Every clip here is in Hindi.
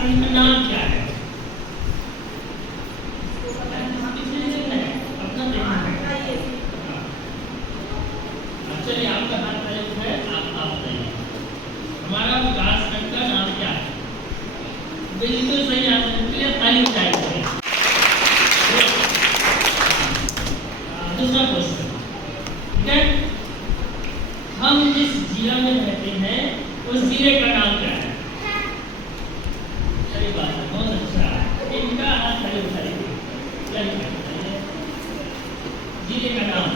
प्राणी का नाम क्या है? चलिए आपका हाथ पहले उठाए, आप बताइए हमारा विकास खंड का नाम क्या है? बिल्कुल सही आंसर के लिए ताली बजाइए। दूसरा क्वेश्चन, ठीक है, हम जिस जिला में रहते हैं उस जिले का नाम क्या है? सही बात है, बहुत अच्छा। इनका हाथ पहले उठाइए, जिले का नाम।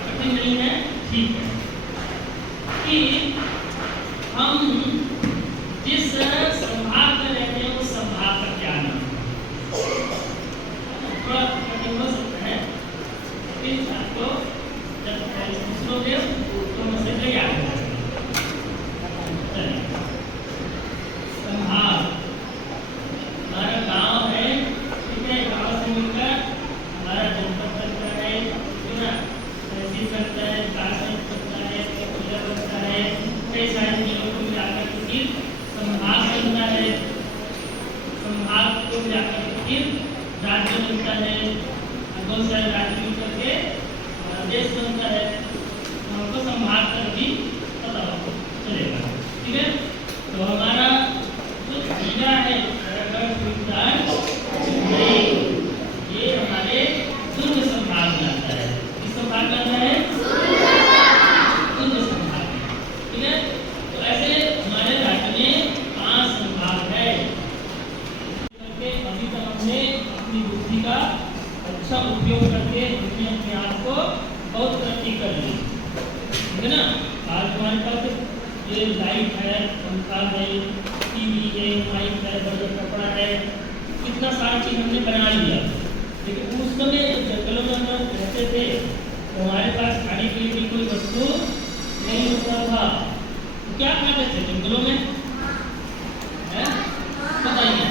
कठिन नहीं है, ठीक है, कि हम जिस संभाग में रहते हैं उस संभाग का क्या नाम? थोड़ा कठिन हो सकता है, लेकिन आपको जब सुनोगे तो मैसेज याद हो जाएगा। संभाग हमारा गांव है, ठीक है, गांव से मिलकर हमारा जनपद बनता है, तहसील बनता है, शासन बनता है, जिला बनता है, कई सारे जिलों को मिलाकर के फिर संभाग बनता है, संभाग को मिलाकर के फिर राज्य बनता है, बहुत सारे राज्य मिलकर के देश बनता है। हमको संभाग कर भी पता चलेगा, ठीक है। तो हमारा जो जिला है ये हमारे दुर्ग संभाग में आता है। किस संभाग में आता है? दुर्ग संभाग में, ठीक है। तो ऐसे हमारे राज्य में 5 संभाग है। अभी तक हमने अपनी बुद्धि का अच्छा उपयोग करके हमने अपने आप को बहुत तरक्की कर ली, ठीक है ना। आज हमारे पास ये लाइट है, पंखा है, टीवी है, माइक है, बर्तन कपड़ा है, कितना सारा चीज हमने बना लिया। लेकिन उस समय जंगलों में हम रहते थे तो हमारे पास खाने के लिए भी कोई वस्तु नहीं होता था, तो क्या खाते थे जंगलों में? बताइए,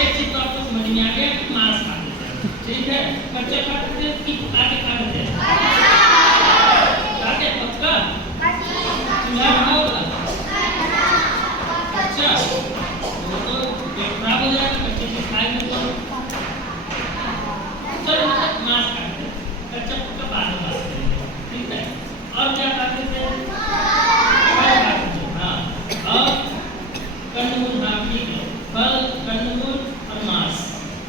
एक चीज तो आपको समझ में आ गया कि मांस खाते थे, ठीक है, कच्चा खाते थे कि पका के खाते थे? पका के, पक्का चूल्हा बना होगा, अच्छा, वो तो पेट खराब हो जाएगा, कच्चे चीज खाएंगे तो चलो मांस खाते थे, कच्चा पक्का बाद में बात करेंगे, ठीक है। और क्या खाते थे? फल खाते थे, हाँ, और कंदमूल, हाँ ठीक है, फल, कंदमूल और मांस।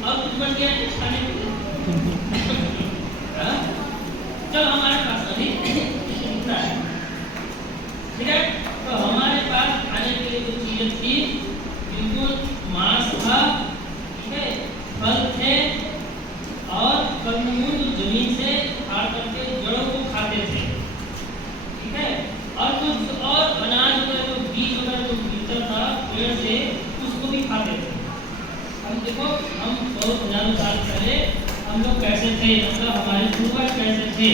अब कुछ बन गया खाने के लिए? चलो हमारे पास अभी इतना है, ठीक है। तो हमारे पास खाने के लिए जो चीजें थी बिल्कुल मांस था, ठीक है, फल थे और कंदमूल जमीन से उखाड़ करके जड़ों को खाते थे, ठीक है, और कुछ और अनाज वगैरह जो बीज वगैरह जो गिरता था पेड़ से उसको भी खाते थे। हम देखो, हम बहुत हजारों साल पहले हम लोग कैसे थे, मतलब हमारे पूर्वज कैसे थे,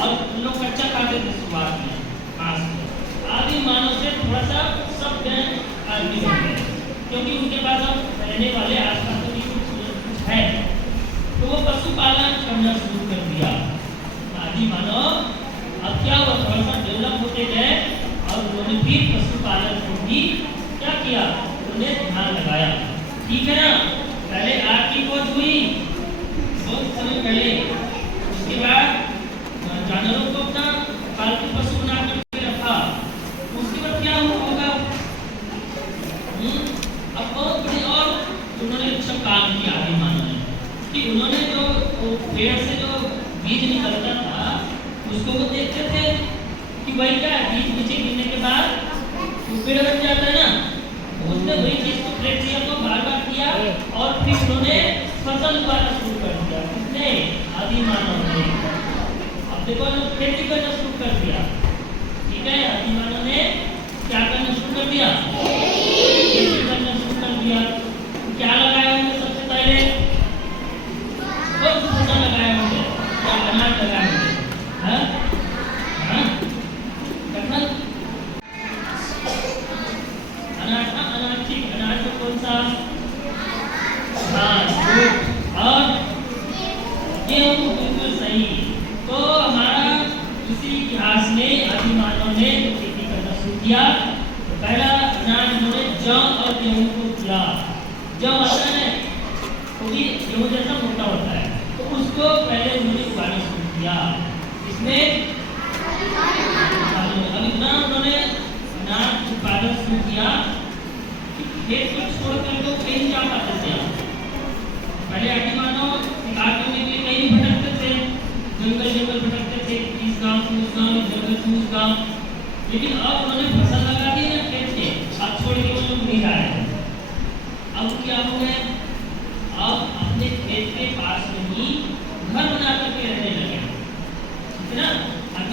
और हम लोग कच्चा खाते थे शुरुआत में मांस को। आदि मानव से थोड़ा सा सब आदमी बन गए, क्योंकि उनके पास अब रहने वाले आसपास भी कुछ है, तो वो पशुपालन करना शुरू कर दिया। आदि मानव अब क्या हुआ, थोड़ा सा डेवलप होते गए और उन्होंने भी पशुपालन को भी क्या किया, उन्होंने ध्यान लगाया, ठीक है ना। पहले आग की खोज हुई बहुत समय पहले, उसके बाद जानवरों को अपना पालतू पशु बना करके रखा, उसके बाद क्या होगा, अब बहुत बड़ी और उन्होंने अच्छा काम किया आदि मानव ने, कि उन्होंने जो पेड़ से जो बीज निकलता था उसको वो देखते थे कि भाई क्या बीज नीचे गिरने के बाद वो पेड़ बन जाता है ना, उसने वही चीज को प्रक्रिया को बार-बार किया और फिर उन्होंने फसल उगाना शुरू कर दिया। किसने? आदि मानव ने। अब देखो ना, खेती करना शुरू कर दिया, ठीक है। आदि मानव ने क्या करना शुरू कर दिया? खेती करना शुरू कर दिया। क्या लगाया उन्होंने सबसे पहले? कौन सी फसल लगाया उन्होंने? क्या अनाज लगाया उन्होंने? हाँ हाँ, कटहल, अनाज, अनाज ठीक, अनाज में कौन सा? हाँ, और गेहूं बिल्कुल सही। तो हमारा इसी इतिहास में आदि मानव ने जो खेती करना शुरू किया, तो पहला अनाज उन्होंने जौ और गेहूं को किया। जौ आता है वो भी गेहूं जैसा मोटा होता है, तो उसको पहले उन्होंने उगाना शुरू किया। इसमें अब इतना उन्होंने अनाज उत्पादन शुरू किया कि खेत को छोड़कर तो कहीं जा पाते थे। पहले आदि मानव शिकार करने के लिए कहीं भटकते थे, जंगल जंगल भटकते थे, इस गांव से उस गांव, जंगल से उस गांव। लेकिन अब उन्होंने फसल लगा दी ना खेत के, अब छोड़ के वो लोग नहीं आ रहे। अब क्या हो गए, अब अपने खेत के पास में ही घर बना करके रहने लगे, ठीक है ना।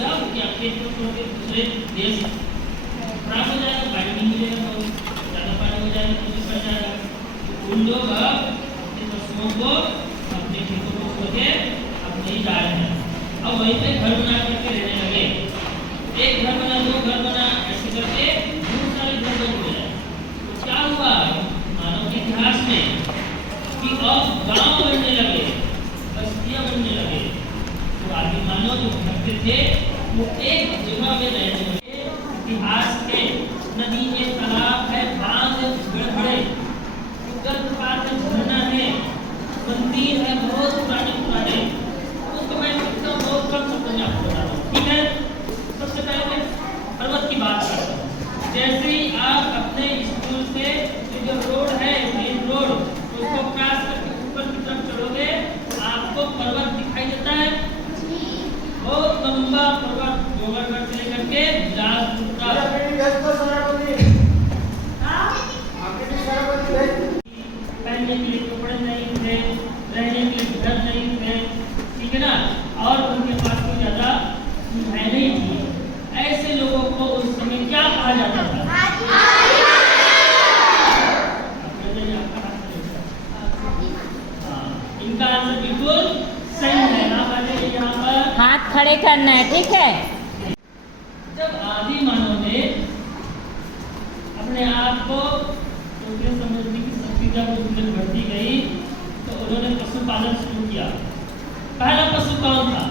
अब क्या खेत को छोड़ के दूसरे देश खराब हो जाएगा, पानी नहीं मिलेगा, तो ज़्यादा पानी हो जाएगा तो पड़ जाएगा। तो उन लोग अब अपने पशुओं को अपने खेतों को छोड़ के अब नहीं जा रहे हैं, अब वहीं पे घर बना करके रहने लगे। एक घर बना, दो घर बना, ऐसे करके बहुत सारे घर बन गए। तो क्या हुआ मानव के इतिहास में कि अब गांव बनने लगे, बस्तियां बनने लगे। तो आदि मानव जो भटकते थे वो एक जगह में रहने लगे। इतिहास के नदी है, तालाब है, बांध है, बड़े जलप्रपात है, झरना है, मंदिर है, बहुत पुराने पुराने, उसको मैं एकदम बहुत कम शब्दों में आपको बता रहा हूँ, ठीक है। सबसे पहले पर्वत की बात करता हूँ। जैसे ही आप अपने स्कूल से जो रोड है, मेन रोड, उसको क्रॉस करके ऊपर की तरफ चढ़ोगे, आपको पर्वत दिखाई देता है, बहुत लंबा पर्वत, गोवर्धन से लेकर के बिलासपुर तक। पहनने के लिए कपड़े नहीं थे, रहने के लिए घर नहीं थे, ठीक है ना, और उनके पास कोई ज़्यादा सुविधाएं नहीं थी। ऐसे लोगों को उस समय क्या कहा जाता था? इनका आंसर बिल्कुल सही है। आप आ जाइए यहाँ पर, हाथ खड़े करना है, ठीक है। जब आदि मानव ने अपने आप को सोचने समझने की शक्ति जब उसमें बढ़ती गई, तो उन्होंने पशुपालन शुरू किया। पहला पशु कौन था?